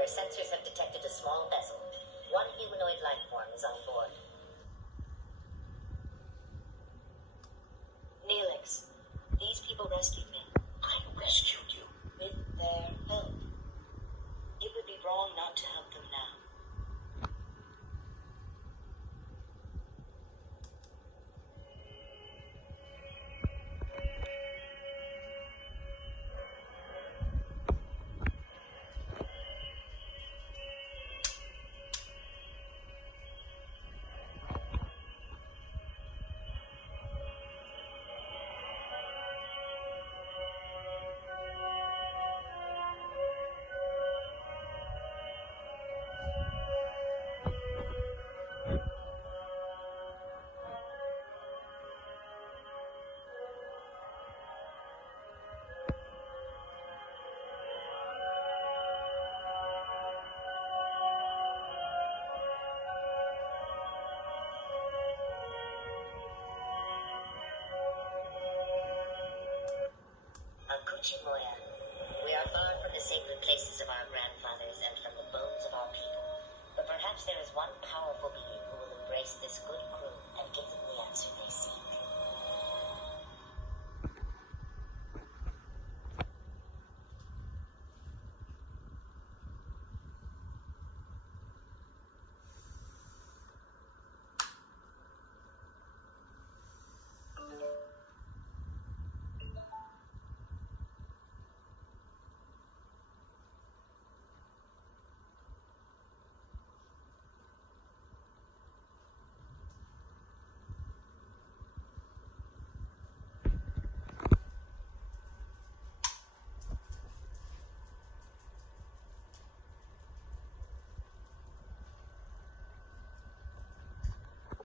where sensors have detected a small vessel. One humanoid life form is on board. Neelix, these people rescued me. I rescued you. With their help. It would be wrong not to help them now. Moya, we are far from the sacred places of our grandfathers and from the bones of our people. But perhaps there is one powerful being who will embrace this good crew and give them the answer they seek.